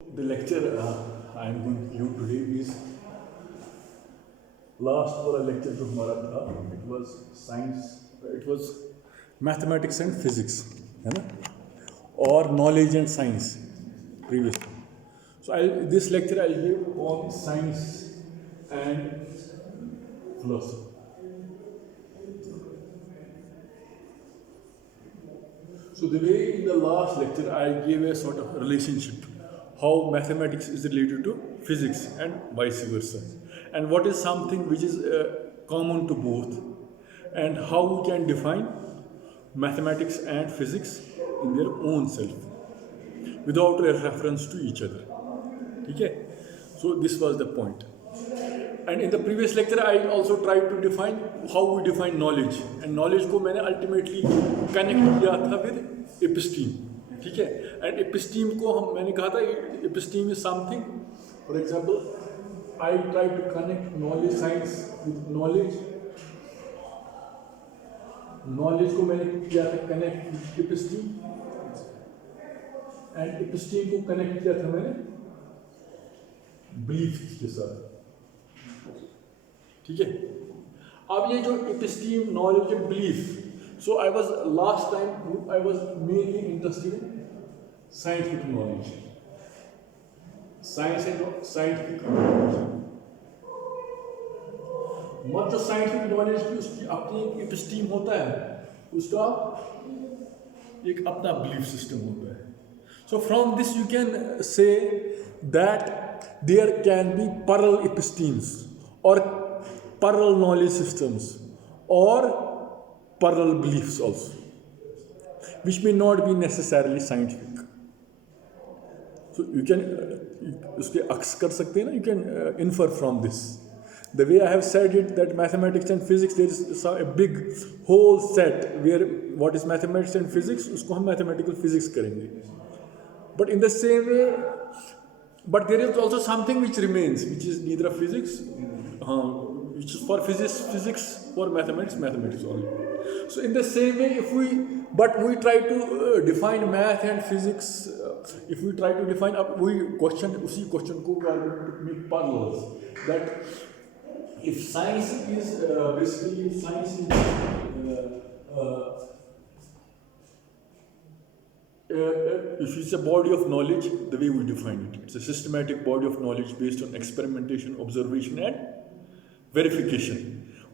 The lecture I am going to give today is last वाला lecture जो हमारा था, it was science, it was mathematics and physics, है ना, और knowledge and science previously. So this lecture I'll give on science and philosophy. So the way in the last lecture I gave a sort of relationship, how mathematics is related to physics and vice versa, and what is something which is common to both, and how we can define mathematics and physics in their own self without a reference to each other. Okay? So this was the point. And in the previous lecture I also tried to define how we define knowledge, and knowledge को मैंने ultimately connect किया था with episteme. ठीक है? And episteme को मैंने कहा था episteme is something, for example, I tried to connect knowledge science with knowledge. Knowledge को मैंने किया था connect with episteme, and episteme को connect किया था मैंने belief के साथ. ठीक है? अब ये जो episteme, knowledge and belief, so I was last time I was mainly interested in scientific knowledge, science and scientific knowledge. मत जो साइंटिफिक नॉलेज की उसकी अपनी एक एपिस्टीम होता है, उसका एक अपना बिलीफ सिस्टम होता है. So from this you can say that there can be parallel epistemes or parallel knowledge systems or parallel beliefs also, which may not be necessarily scientific. So you can उसके अक्स कर सकते हैं ना, you can infer from this. The way I have said it, that mathematics and physics, there is a big whole set where what is mathematics and physics, उसको हम mathematical physics करेंगे. But in the same way, but there is also something which remains, which is neither a physics, which is for physics, for mathematics only. So in the same way, but we try to define math and physics, if we try to define, we question उसी question को we are going to make parallels, that if science is basically if science is if it's a body of knowledge, the way we define it, it's a systematic body of knowledge based on experimentation, observation and verification.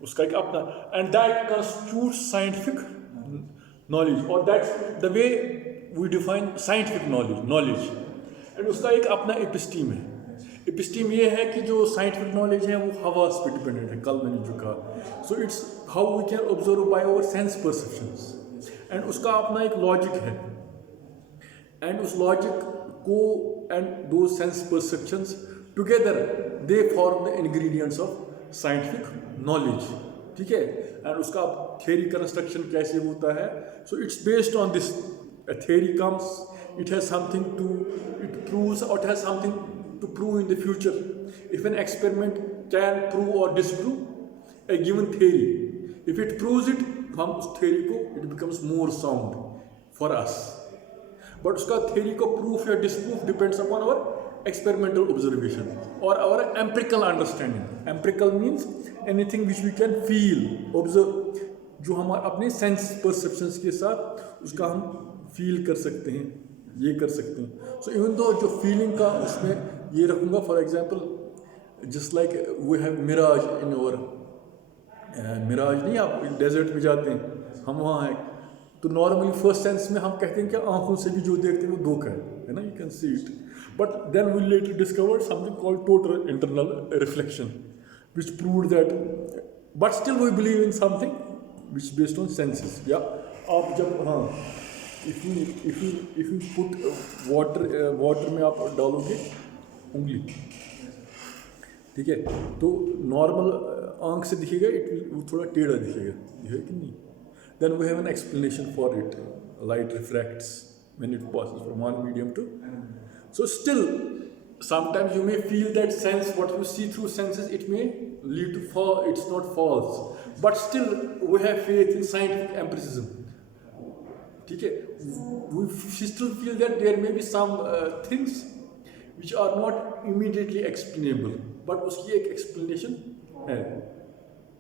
उसका एक अपना, and that constitutes scientific knowledge, or that's the way we define scientific knowledge. And उसका एक अपना एपिस्टीम है. एपिस्टीम ये है कि जो साइंटिफिक नॉलेज है वो हवास पे डिपेंडेंट है, कल मैंने जो कहा. So it's how we can observe by our sense perceptions, and उसका अपना एक लॉजिक है, एंड उस लॉजिक को एंड दो sense perceptions together they form the ingredients of scientific knowledge. ठीक है? एंड उसका थ्योरी कंस्ट्रक्शन कैसे होता है. So it's based on this. A theory comes, it has something to, it proves or it has something to prove in the future. If an experiment can prove or disprove a given theory, if it proves it, हम उस theory को, it becomes more sound for us. But उसका theory को proof या disproof depends upon our experimental observation or our empirical understanding. Empirical means anything which we can feel, observe, जो हम अपने sense perceptions के साथ उसका हम फील कर सकते हैं, ये कर सकते हैं. सो इवन दो जो फीलिंग का उसमें ये रखूँगा, for example just like we have mirage in over, mirage नहीं, आप डेजर्ट में जाते हैं, हम वहाँ हैं, तो नॉर्मली फर्स्ट सेंस में हम कहते हैं कि आंखों से भी जो देखते हैं वो धोखा है ना, you can see it. But then we later discovered something called total internal reflection which proved that, but still we believe in something which based on senses. या आप जब if you put water में आप डालोगे उंगली, ठीक है, तो नॉर्मल आंख से दिखेगा, वो थोड़ा टेढ़ा दिखेगा, है कि नहीं. Then we have an explanation for it. Light refracts when it passes from one medium to, so still sometimes you may feel that sense, what you see through senses, it may lead to fall, it's not false, but still we have faith in scientific empiricism. ठीक है, we still feel that there may be some things which are not immediately explainable, but उसकी एक explanation है,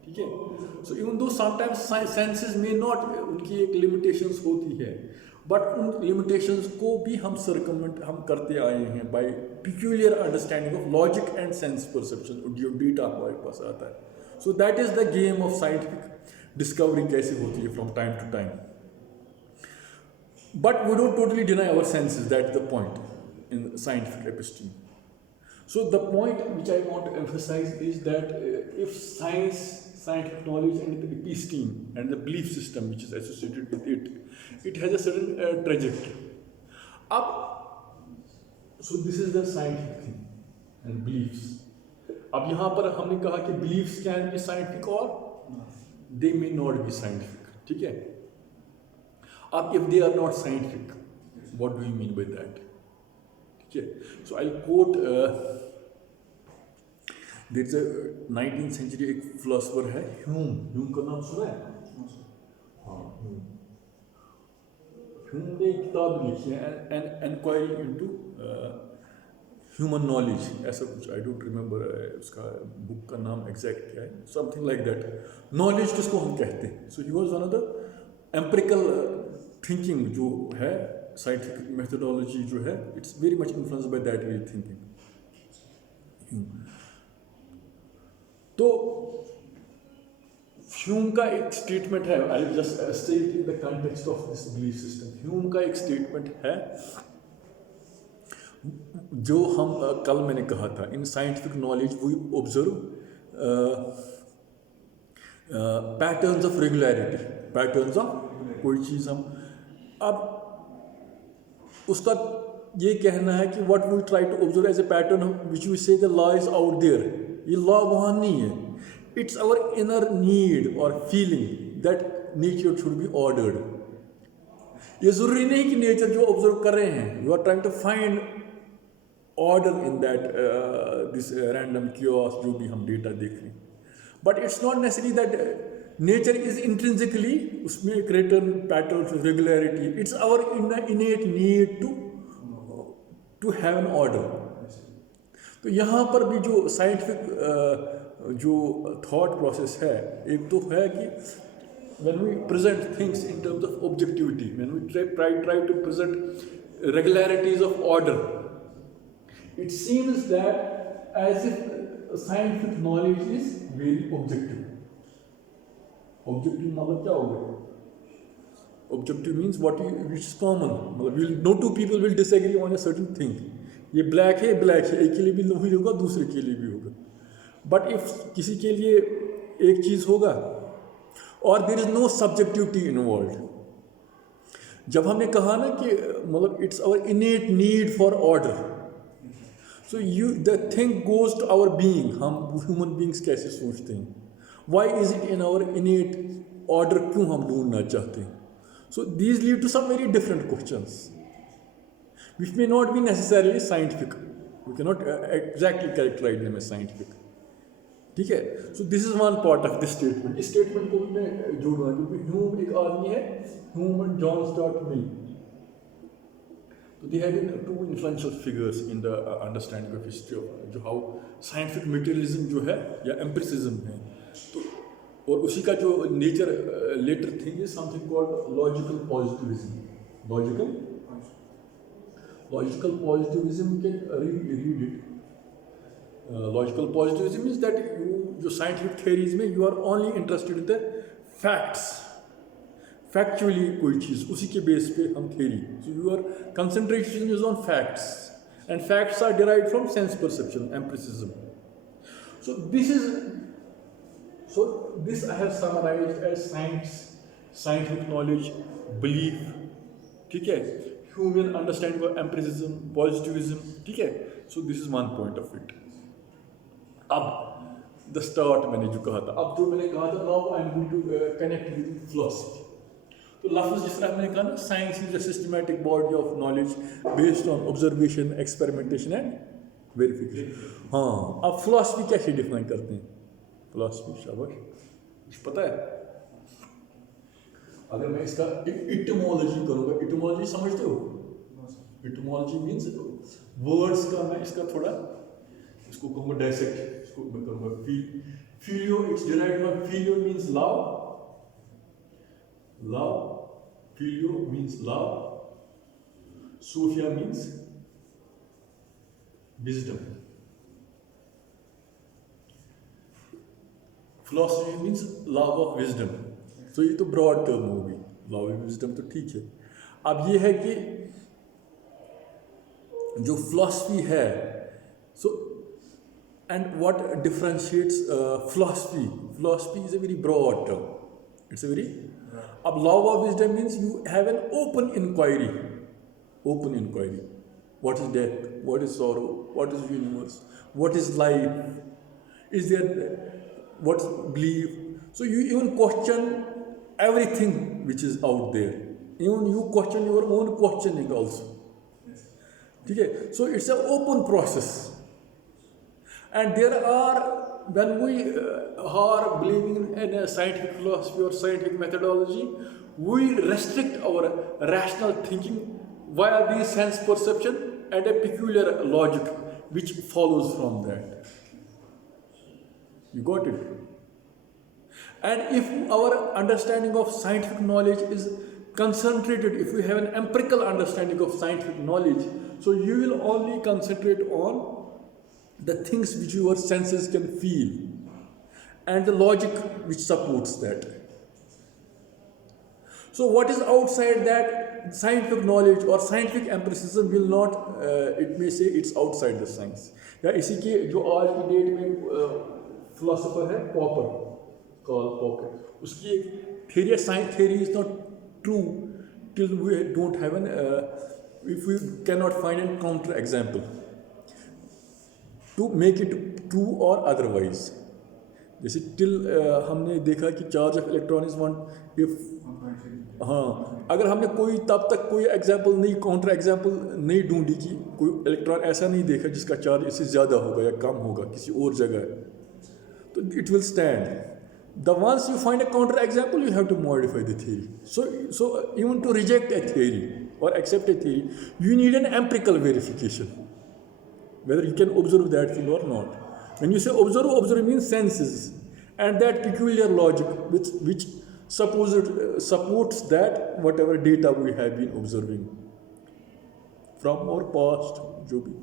ठीक है. So even though sometimes senses may not, उनकी एक limitations होती है, but उन limitations को भी हम circumvent हम करते आए हैं by peculiar understanding of logic and sense perception, जो data हमारे पास आता है. So that is the game of scientific discovery कैसे होती है from time to time. But we don't totally deny our senses. That's the point in scientific episteme. So the point which I want to emphasize is that if science, scientific knowledge and the episteme and the belief system which is associated with it, it has a certain trajectory. So this is the scientific thing and beliefs. अब यहाँ पर हमने कहा कि beliefs can be scientific or they may not be scientific. ठीक है? If they are not scientific, what do you mean by that? Okay, so I'll quote. There's a 19th century एक philosopher है Hume. Hume का नाम सुना है? हाँ, Hume ने एक किताब लिखी है An Enquiry into Human Knowledge. ऐसा कुछ I don't remember उसका book का नाम exact क्या है. Something like that. Knowledge किसको हम कहते हैं? So he was one of the empirical thinking जो है, साइंटिफिक मेथोडोलॉजी जो है, it's very much influenced by that way thinking. तो ह्यूम का एक स्टेटमेंट है, I just say it in the context of this belief system. Hume का एक स्टेटमेंट है जो हम कल मैंने कहा था, in scientific knowledge we observe patterns of regularity, patterns of कोई चीज़ हम. अब उसका ये कहना है कि what we try to observe as a pattern which we say the law is out there, ये लॉ वहाँ नहीं है. It's our inner need or feeling that nature should be ordered. ये ज़रूरी नहीं कि नेचर जो ऑब्जर्व कर रहे हैं, you are trying to find order in that this random chaos जो भी हम डेटा देख रहे हैं, but it's not necessary that nature is intrinsically उसमें एक return pattern regularity. It's our innate need to have an order. तो यहाँ पर भी जो साइंटिफिक जो थॉट प्रोसेस है, एक तो है कि when we present things in terms of objectivity, when we try to present regularities of order, it seems that as if scientific knowledge is very objective. Objective मतलब क्या होगा? Objective means which is common. मतलब no two people will disagree on a certain thing. ये black है, black है, एक के लिए भी वही होगा, दूसरे के लिए भी होगा. But if किसी के लिए एक चीज़ होगा और there is no subjectivity involved. जब हमने कहा ना कि मतलब it's our innate need for order. So the thing goes to our being. हम human beings कैसे सोचते हैं? Why is it in our innate order? क्यों हम ढूंढना चाहते हैं? So these lead to some very different questions, which may not be necessarily scientific. We cannot exactly characterize them as scientific. ठीक है? So this is one part of this statement. इस statement को मैं जोड़ रहा हूँ क्योंकि ह्यूम एक आदमी है, Hume and John Stuart Mill. So they have been two influential figures in the understanding of history of जो how scientific materialism जो है या empiricism है. तो और उसी का जो nature later thing is something called logical positivism. Logical positivism can read it. Logical positivism is that you जो साइंटिफिक थ्योरीज में you are only interested in the facts, factually कोई चीज़ उसी के बेस पे हम theory. So your concentration is on facts and facts are derived from sense perception, empiricism. So this I have summarized as science, scientific knowledge, belief, ठीक है, human understanding of empiricism, positivism, ठीक है. So this is one point of it. अब the start मैंने जो कहा था, अब जो मैंने कहा था, now I am going to connect with philosophy. तो लफ्ज़ जिस तरह मैंने कहा ना, science is a systematic body of knowledge based on observation, experimentation and verification. हाँ, अब philosophy कैसे डिफाइन करते हैं? फिलॉसफी, शाबाश, कुछ पता है? अगर मैं इसका इटमोलॉजी करूँगा, इटमोलॉजी समझते हो? इटमोलॉजी मीन्स वर्ड्स का मैं इसका थोड़ा इसको कहूँगा डायसेक्ट, इसको मैं कहूँगा philo, it's derived from philo means love, philo means love, Sophia means wisdom, philosophy means love of wisdom. तो ये तो ब्रॉड टर्म होगी, लव ऑफ विजडम तो ठीक है। अब ये है कि जो फिलोसफी है, so and what differentiates philosophy is a very broad term, it's a very, अब love of wisdom means you have an open inquiry, what is death, what is sorrow, what is universe, what is life, is there, what's belief. So you even question everything which is out there, even you question your own questioning also, okay? So it's an open process, and there are, when we are believing in a scientific philosophy or scientific methodology, we restrict our rational thinking via the sense perception and a peculiar logic which follows from that. You got it? And if our understanding of scientific knowledge is concentrated, if we have an empirical understanding of scientific knowledge, so you will only concentrate on the things which your senses can feel and the logic which supports that. So what is outside that, scientific knowledge or scientific empiricism will not, it may say it's outside the science. या इसी के जो आज की date में philosopher है popper, Karl popper, उसकी एक theory है, science theory is not true till we don't have an, if we cannot find a counter example to make it true or otherwise. जैसे till हमने देखा कि charge of electron is 1, if, हाँ, अगर हमने कोई तब तक कोई एग्जाम्पल नहीं, काउंटर एग्जाम्पल नहीं ढूंढी कि कोई इलेक्ट्रॉन ऐसा नहीं देखा जिसका चार्ज इससे ज़्यादा होगा या कम होगा किसी और जगह, तो it will stand. The once you find a counter example you have to modify the theory. So even to reject a theory or accept a theory, you need an empirical verification whether you can observe that thing or not. When you say observe means senses and that peculiar logic which supports that whatever data we have been observing from our past, जो भी,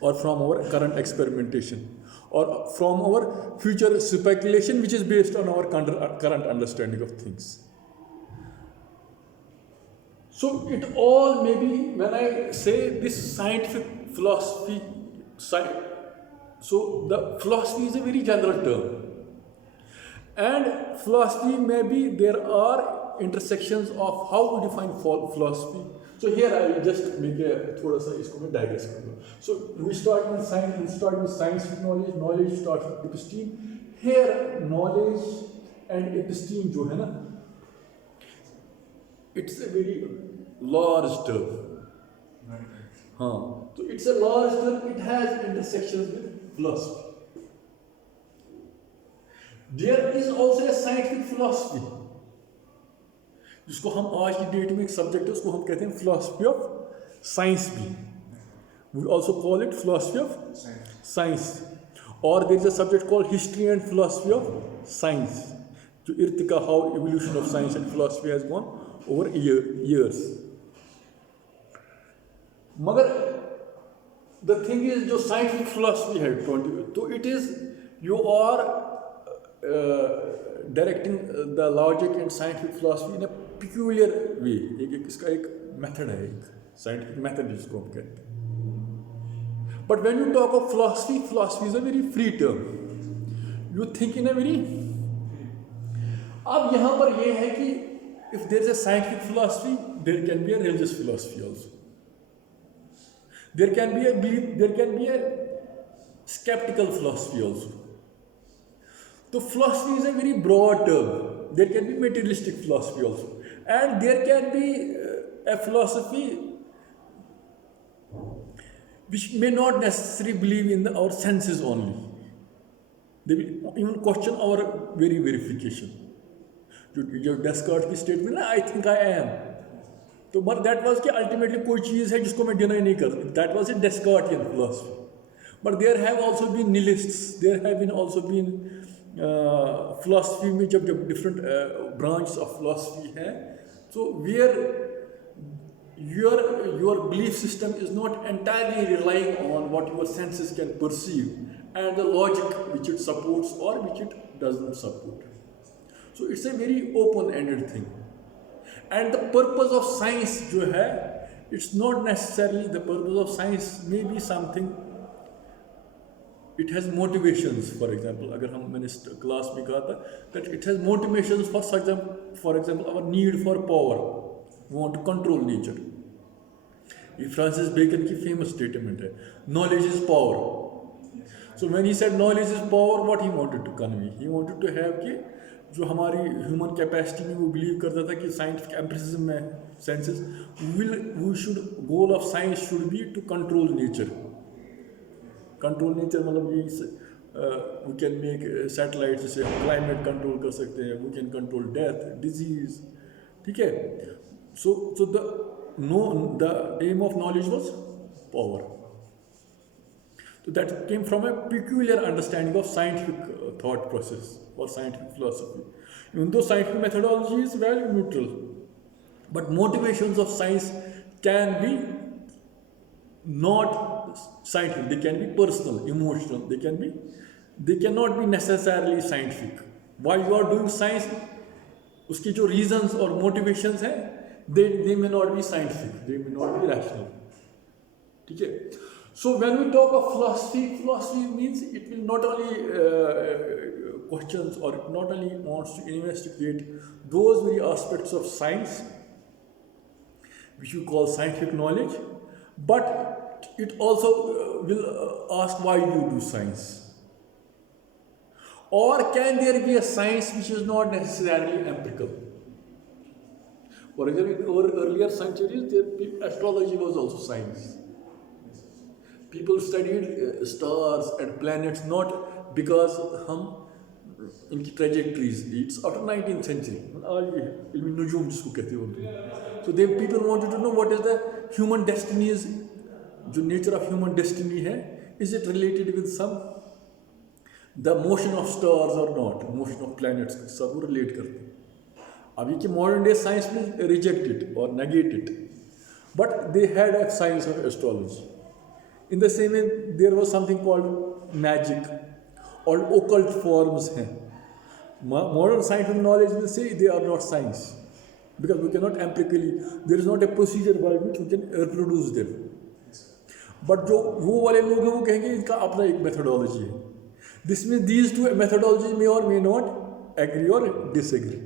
or from our current experimentation, or from our future speculation which is based on our current understanding of things. So it all may be, when I say this scientific philosophy, so the philosophy is a very general term. And philosophy, maybe there are intersections of how we define philosophy. So here I will just make a thoda sa isko मैं digress करूँगा. So we start with science with knowledge. Knowledge starts with episteme. Here knowledge and episteme जो है ना, it's a very large term. हाँ, तो it's a large term. It has intersections with philosophy. There is also a scientific philosophy, जिसको हम आज की date में एक सब्जेक्ट है, उसको हम कहते हैं philosophy of science भी. We also call it philosophy of science. Or there is a subject called history and philosophy of science, जो irtika how evolution of science and philosophy has gone over years. मगर the thing is, जो scientific philosophy है 20, तो it is, you are directing the logic and scientific philosophy in a peculiar way. इसका एक method है, एक scientific method जिसको हम कहते हैं. But when you talk of philosophy is a very free term. You think in a very, अब यहाँ पर ये है कि if there is a scientific philosophy, there can be a religious philosophy also. There can be a belief, there can be a skeptical philosophy also. So philosophy is a very broad term. There can be materialistic philosophy also, and there can be a philosophy which may not necessarily believe in our senses only. They will even question our very verification. जो Descartes की statement है, I think I am. तो मगर that was कि ultimately कोई चीज़ है जिसको मैं डिनाई नहीं कर, that was a Cartesian philosophy. But there have also been nihilists, there have been also been philosophy में जब जब डिफरेंट ब्रांच ऑफ फिलोसफी है, so where your belief system is not entirely relying on what your senses can perceive and the logic which it supports or which it doesn't support. So it's a very open-ended thing. And the purpose of science जो है, it's not necessarily the purpose of science may be something, it has motivations. For example, अगर हम मैंने class में कहा था that it has motivations for example our need for power, we want to control nature. ये Francis bacon की famous statement है, knowledge is power. So when he said knowledge is power, what he wanted to convey? He wanted to have कि जो हमारी human capacity में वो believe करता था कि साइंटिफिक एम्पिरिसिज्म में senses we should, goal of science should be to control nature. Control nature मतलब ये वी कैन मेक सैटेलाइट, जैसे हम क्लाइमेट कंट्रोल कर सकते हैं, we can control death, disease. ठीक है. So the aim of knowledge was power. So that came from a peculiar understanding of scientific thought process or scientific philosophy. Even though scientific methodology is value neutral, but motivations of science can be not scientific. They can be personal, emotional. They cannot be necessarily scientific. Why you are doing science, उसकी जो reasons और motivations हैं, they may not be scientific. They may not be rational. ठीक है. So when we talk of philosophy means it will not only questions or it not only wants to investigate those very aspects of science which you call scientific knowledge, but it also will ask why you do science. Or can there be a science which is not necessarily empirical? For example, in earlier centuries, astrology was also science. People studied stars and planets not because हम इनकी trajectories, it's after 19th century, आज ये इल्मी नुजूम जिसको कहते हैं उनको. So they people wanted to know what is the human destiny is, जो nature of human destiny है, is it related with some the motion of stars or not, motion of planets के साथ वो relate करते हैं. अभी के modern day science will reject it or negate it, but they had a science of astrology. In the same way, there was something called magic or occult forms. Modern scientific knowledge will say they are not science because we cannot empirically, there is not a procedure by which we can reproduce them. But जो वो वाले लोग हैं वो कहेंगे इनका अपना एक methodology है. This means these two methodologies may or may not agree or disagree.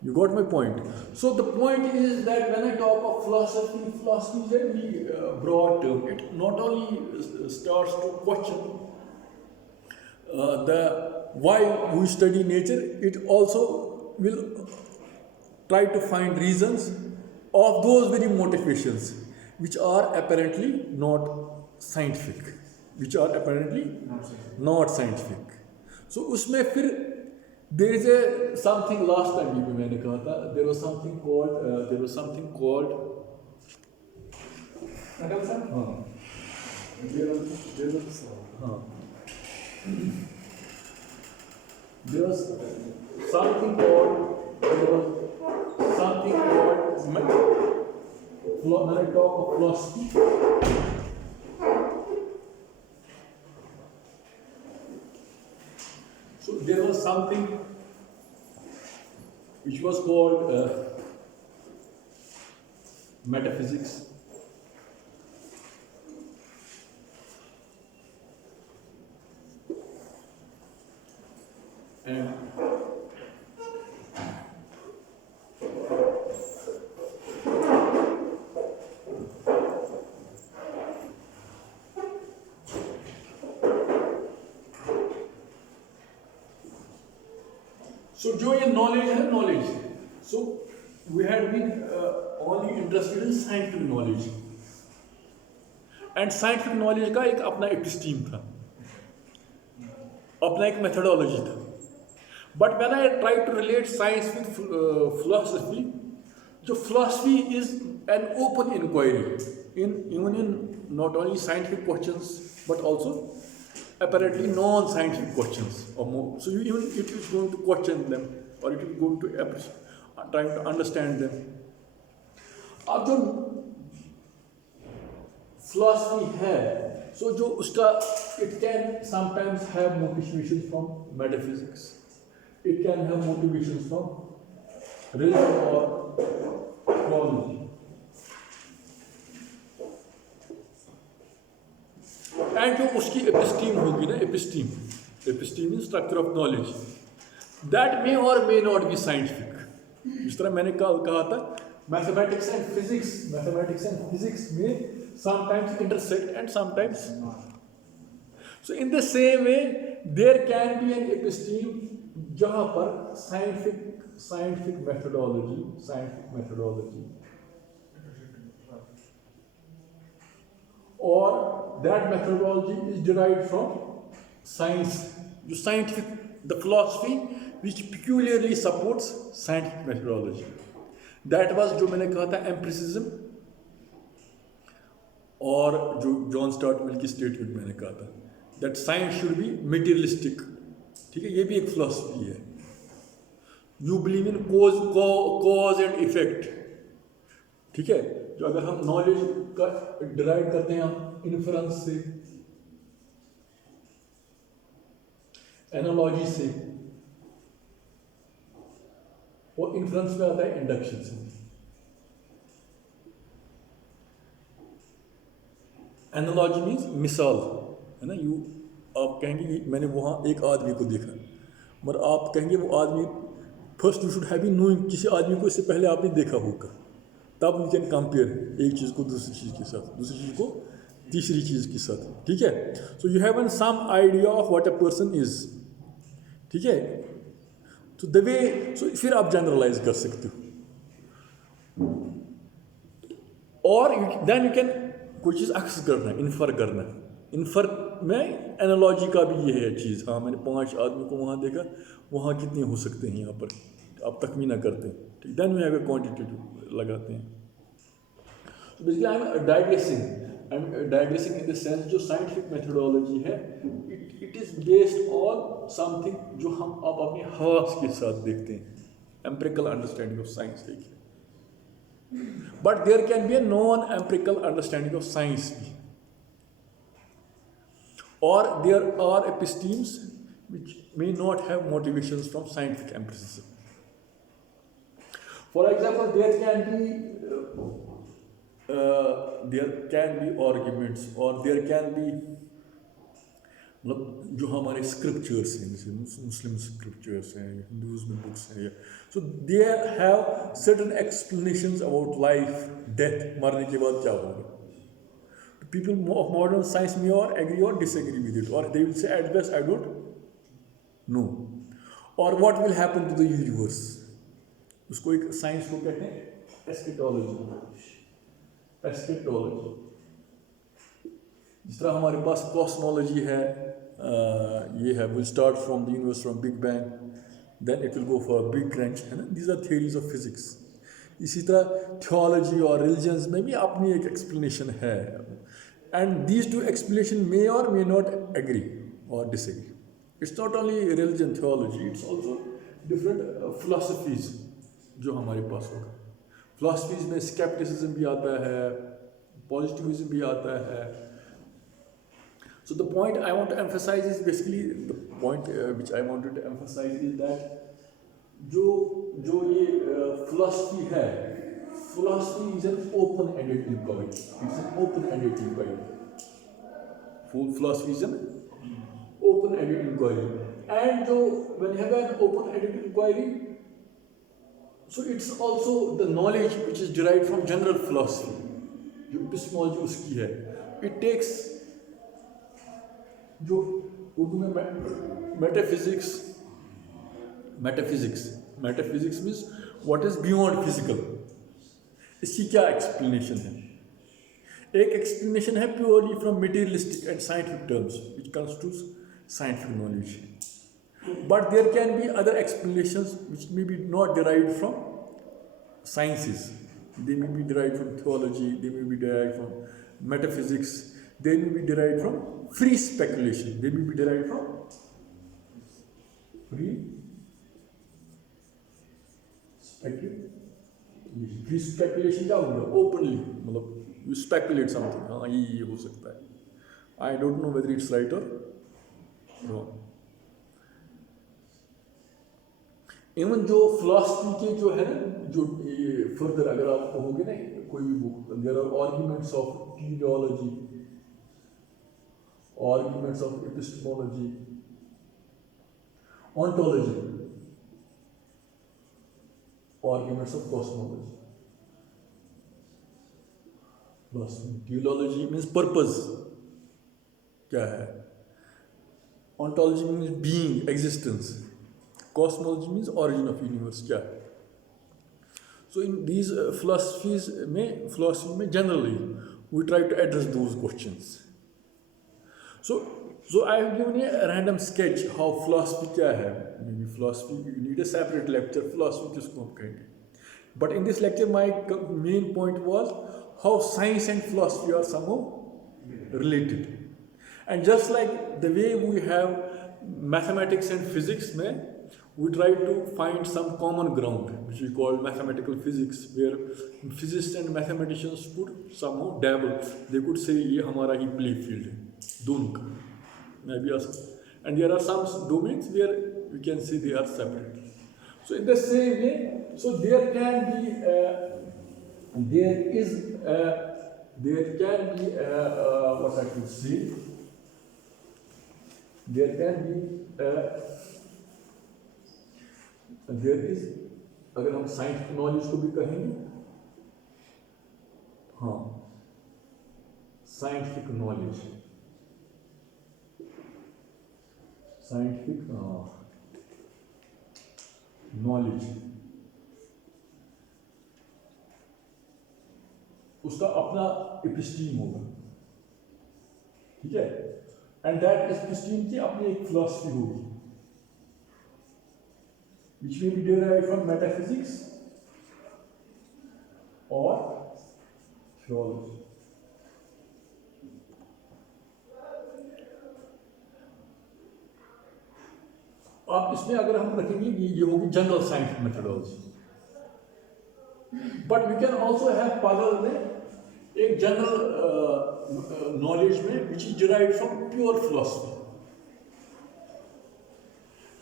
You got my point. So the point is that when I talk of philosophy is a very broad term. It not only starts to question the why we study nature, it also will try to find reasons of those very motivations which are apparently not scientific, not scientific. So उसमें फिर there is something last time भी मैंने कहा था, there was something called there was something called when I talk of philosophy, so there was something which was called metaphysics. And so जो ये knowledge है, knowledge, so we had been only interested in scientific knowledge, and scientific knowledge का एक अपना episteme था, अपना एक methodology था. But when I try to relate science with philosophy, So philosophy is an open inquiry even in not only scientific questions but also apparently non-scientific questions or more. So even it is going to question them or it is going to trying to understand them. अब जो philosophy है, so जो उसका it can sometimes have motivations from metaphysics, it can have motivations from religion or theology. And जो उसकी episteme होगी ना, episteme in structure of knowledge, that may or may not be scientific. जिस तरह मैंने कल कहा था, मैथमेटिक्स एंड फिजिक्स में sometimes intersect and sometimes. So in the same way there can be an episteme जहां पर scientific methodology or that methodology is derived from science, the philosophy which peculiarly supports scientific methodology. That was जो मैंने कहा था empiricism, और जो John start मिल की statement मैंने कहा था that science should be materialistic. ठीक है, ये भी एक philosophy है. You believe in cause and effect. ठीक है, जो अगर हम नॉलेज का डिराइव करते हैं हम इन्फ्रेंस से, एनालॉजी से, और इन्फ्रेंस में आता है इंडक्शन से. एनालॉजी मीन्स मिसाल है ना. आप कहेंगे मैंने वहां एक आदमी को देखा, मगर आप कहेंगे वो आदमी first you should have been knowing, किसी आदमी को इससे पहले आपने देखा होगा, तब यू कैन कंपेयर एक चीज़ को दूसरी चीज़ के साथ, दूसरी चीज़ को तीसरी चीज़ के साथ. ठीक है, so you have an some idea of what a person is. ठीक है, तो द वे, सो फिर आप जनरलाइज कर सकते हो, और देन यू कैन कोई चीज़ अक्स करना, इन्फर में एनालॉजी का भी ये है चीज़. हाँ, मैंने 5 आदमी को वहाँ देखा, वहाँ कितने हो सकते हैं यहाँ पर, आप तखमीना करते हैं. ठीक, then we have a quantitative लगाते हैं. तो basically I am digressing in the sense जो साइंटिफिक मेथोडोलॉजी है, it is based on something जो हम आप अपने हाथ के साथ देखते हैं, एम्पिरिकल अंडरस्टैंडिंग ऑफ साइंस है. But there can be a non empirical understanding of science भी, और there are epistemes which may not have motivations from scientific empiricism. For example, there can be arguments, or there can be मतलब जो हमारे scriptures हैं, जैसे Muslim scriptures हैं, हिंदूज में books हैं, so they have certain explanations about life, death, मरने के बाद क्या होगा. People of modern science may or agree or disagree with it, or they will say at best I don't know, or what will happen to the universe. उसको एक science को कहते हैं एस्केटोलॉजी. जिस तरह हमारे पास कॉस्मोलॉजी है, ये है, will start from the universe from big bang, then it will go for big crunch, है ना. These are theories of physics. इसी तरह थियोलॉजी और रिलीजन्स में भी अपनी एक एक्सप्लेनेशन है, and these two explanation may or may not agree और disagree. It's not only religion theology, it's also different philosophies जो हमारे पास होगा. फिलोसफीज में स्केप्टिसिज्म भी आता है, पॉजिटिविज्म भी आता है. So the point I want to emphasize is basically the point which I wanted to emphasize is that जो ये philosophy है, philosophy is an open-ended inquiry. It's an open-ended inquiry. Full philosophy is an open-ended inquiry. And when you have an open-ended inquiry, so it's also the knowledge which is derived from general philosophy. जो epistemology उसकी है, it takes जो उर्दू में metaphysics means what is beyond physical. इसकी क्या explanation है? एक explanation है purely from materialistic and scientific terms which constitutes scientific knowledge, but there can be other explanations which may be not derived from sciences. They may be derived from theology, they may be derived from metaphysics, they may be derived from free speculation, they may be derived from free speculation. Free speculation क्या होगा? Openly, मतलब you speculate something. हाँ ये हो सकता है. I don't know whether it's right or wrong. Even जो philosophy के जो है ना, जो फर्दर अगर आप कहोगे ना कोई भी book, there are arguments of teleology, arguments of epistemology, ontology, arguments of cosmology. Philosophy, teleology means purpose, क्या है? Ontology means being, existence. Cosmology means origin of universe, क्या है? So in these philosophy में generally we try to address those questions. So I have given you a random sketch how philosophy क्या है. Maybe philosophy you need a separate lecture. Philosophy किसको हम कहेंगे? But in this lecture my main point was how science and philosophy are somehow related. And just like the way we have mathematics and physics में, we try to find some common ground which we call mathematical physics, where physicists and mathematicians could somehow dabble. They could say ये हमारा ही play field है, दोनों का. Maybe and there are some domains where we can say they are separate. So in the same way, so there can be what I could say, there can be there is, अगर हम scientific knowledge को भी कहेंगे, हाँ scientific knowledge, scientific knowledge, उसका अपना एपिस्टीम होगा, ठीक है? एंड दैट एपिस्टीम की अपनी एक फिलॉसफी होगी which may be derived from metaphysics or theology. अब इसमें अगर हम रखेंगे ये होगी general scientific methodology, but we can also have parallel में एक जनरल नॉलेज में which is derived from pure philosophy,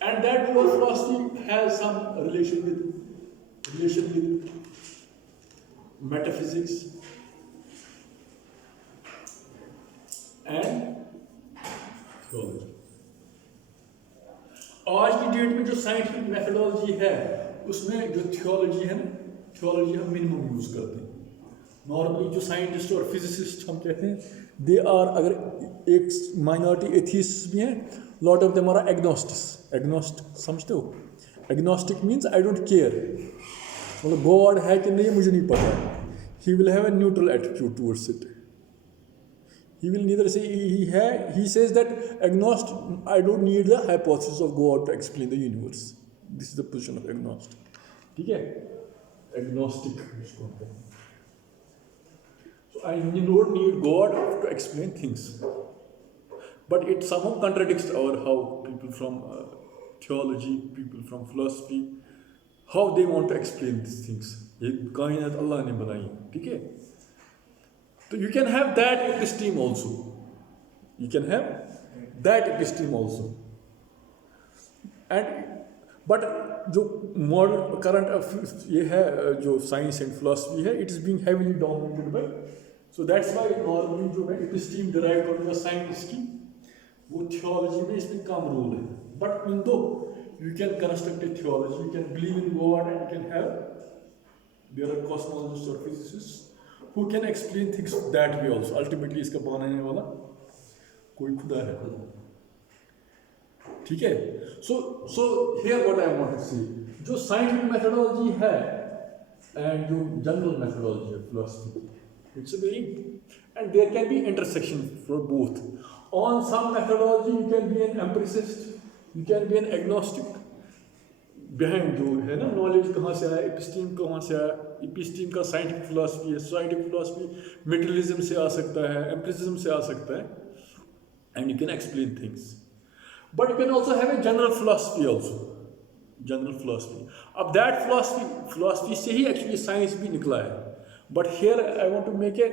and that pure philosophy has some relation with metaphysics and theology. आज की डेट में जो साइंटिफिक मेथोडोलॉजी है उसमें जो थियोलॉजी है ना, थियोलॉजी हम मिनिमम यूज करते हैं. नॉर्मली जो साइंटिस्ट और फिजिसिस्ट हम कहते हैं, दे आर, अगर एक माइनॉरिटी एथिस्ट भी हैं, lot of them are agnostics. Agnostic समझते हो? Agnostic means I don't care, मतलब गॉड है कि नहीं मुझे नहीं पता. He will have a neutral attitude towards it. He will neither say he says that agnostic, I don't need the hypothesis of God to explain the universe. This is the position of agnostic. ठीक है? Agnostic. So I don't need God to explain things. But it somehow contradicts how people from theology, people from philosophy, how they want to explain these things. ये कायनात अल्लाह ने बनाई, ठीक है? So you can have that episteme also. You can have that episteme also. And but जो modern current ये है जो science and philosophy है, it is being heavily dominated by. So that's why normally जो है episteme derived from the science की, वो theology में इसमें कम role है. But even though you can construct a theology, you can believe in God and you can have, there are cosmologists or physicists who can explain things that way also. Ultimately इसका बनाने वाला कोई खुदा है, ठीक है? So here what I want to say, जो scientific methodology है and जो general methodology है philosophy, it's a very, and there can be intersection for both. On some methodology you can be an empiricist, you can be an agnostic, behind जो है ना knowledge कहाँ से आया, episteme कहाँ से आया, इपिस्टीम का साइंटिफिक फिलॉसफी है, साइंटिफिक फिलॉसफी मेटेरियलिज्म से आ सकता है, एम्पिरिसिज्म से आ सकता है, and you can explain things. But you can also have a general philosophy also, general philosophy. अब दैट फिलॉसफी से ही एक्चुअली साइंस भी निकला है. But here I want to make a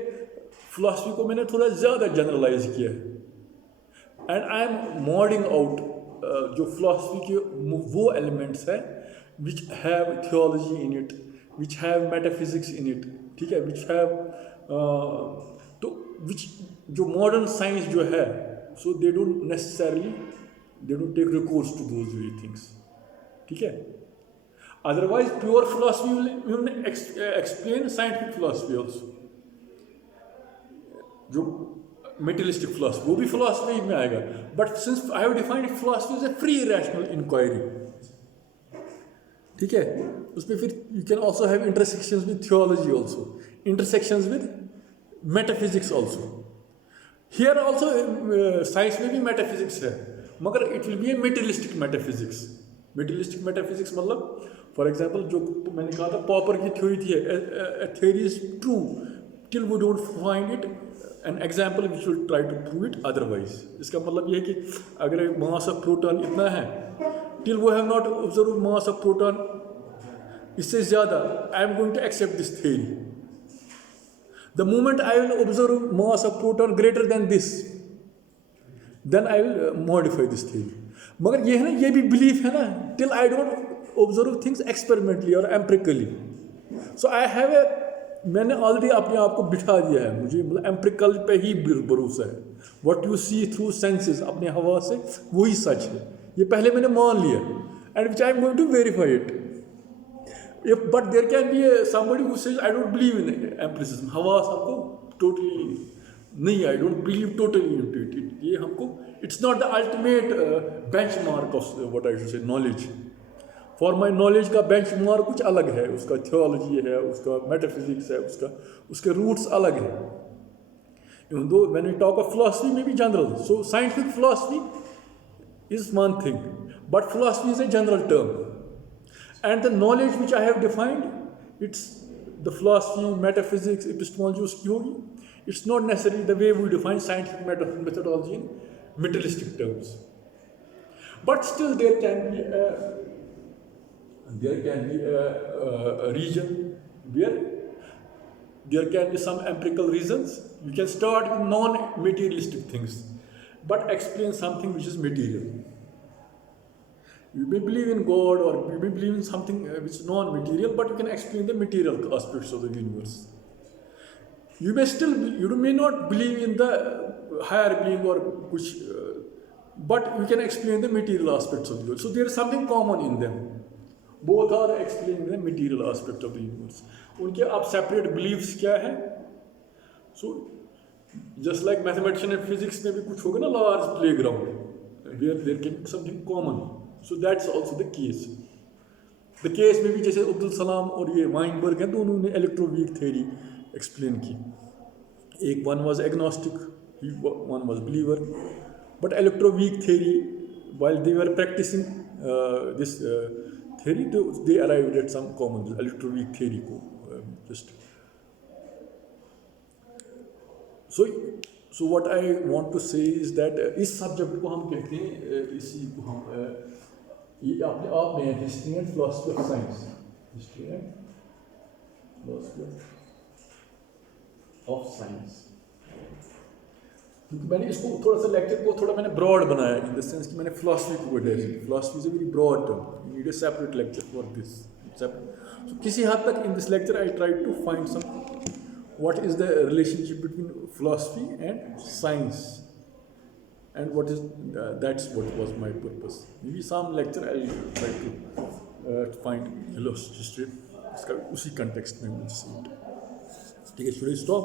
philosophy को मैंने थोड़ा ज़्यादा जनरलाइज किया है, and I am modding out जो फिलॉसफी के वो एलिमेंट्स है which have theology in it, which have metaphysics in it, ठीक है, विच हैव तो विच जो मॉडर्न साइंस जो है, so they don't necessarily they don't take recourse to those very things, ठीक है. Otherwise pure philosophy will explain scientific philosophy also. जो materialistic philosophy वो भी फिलॉसफी में आएगा. But since I have defined philosophy is a free rational inquiry, ठीक है. उसमें फिर you can also have intersections with theology also, intersections with metaphysics also. Here also science में भी मेटाफिजिक्स है, मगर it will be a materialistic metaphysics. Materialistic metaphysics मतलब for example जो मैंने कहा था पॉपर की थ्योरी थी, a theory is true till we don't find it an example which will try to prove it otherwise. इसका मतलब ये है कि अगर मास ऑफ प्रोटॉन इतना है, टिल वो have not observe mass of proton, इससे ज़्यादा I am going to accept this theory. The moment I will observe mass of proton greater than this, then I will modify this theory. मगर ये है ना, ये भी belief है ना, till I don't observe things experimentally और empirically. So I have a, मैंने ऑलरेडी अपने आप को बिठा दिया है, मुझे मतलब एम्पिरिकल पे ही भरोसा है. What you see through senses, अपने हवा से, वही सच है, ये पहले मैंने मान लिया, and which I am going to verify it. But there can be somebody who says I don't believe in empiricism. हवा हमको टोटली नहीं, I don't believe totally in it. ये हमको it's not the ultimate benchmark of what I should say knowledge. For my knowledge का benchmark कुछ अलग है, उसका थियोलॉजी है, उसका मेटाफिजिक्स है, उसके रूट्स अलग है. Even though when we talk of philosophy में भी general, so scientific philosophy is one thing, but philosophy is a general term, and the knowledge which I have defined, it's the philosophy, metaphysics, epistemology उसकी होगी. It's not necessary the way we define scientific methodology in materialistic terms. But still there can be a region where there can be some empirical reasons. You can start with non-materialistic things, but explain something which is material. You may believe in God, or you may believe in something which is non-material, but you can explain the material aspects of the universe. You may not believe in the higher being or kuch, but you can explain the material aspects of the universe. So there is something common in them. Both are explaining the material aspect of the universe. उनके अब separate beliefs क्या है? So just like mathematician and physics में भी कुछ होगा ना, large playground where there can be something common. So that's also the case. The case में भी जैसे अब्दुल सलाम और ये वाइनबर्ग हैं, दोनों ने इलेक्ट्रोवीक थ्योरी एक्सप्लेन की. एक one was agnostic, one was believer, but electroweak theory, while they were practicing this theory, they arrived at some common electroweak theory को just. So what I want to say is that इस subject को हम कहते हैं, इसी को हम ये अपने आप में history and philosophy of science, history and philosophy of science. क्योंकि मैंने इसको थोड़ा सा लेक्चर को थोड़ा मैंने ब्रॉड बनाया, इन द सेंस कि मैंने फिलॉसफी को बढ़ाया. Philosophy is a very broad term, you need a separate lecture for this. So किसी हद तक in this lecture I try to find some what is the relationship between philosophy and science, and what is that's what was my purpose. May be some lecture I try to find history, इसका उसी context में. ठीक है, should I stop?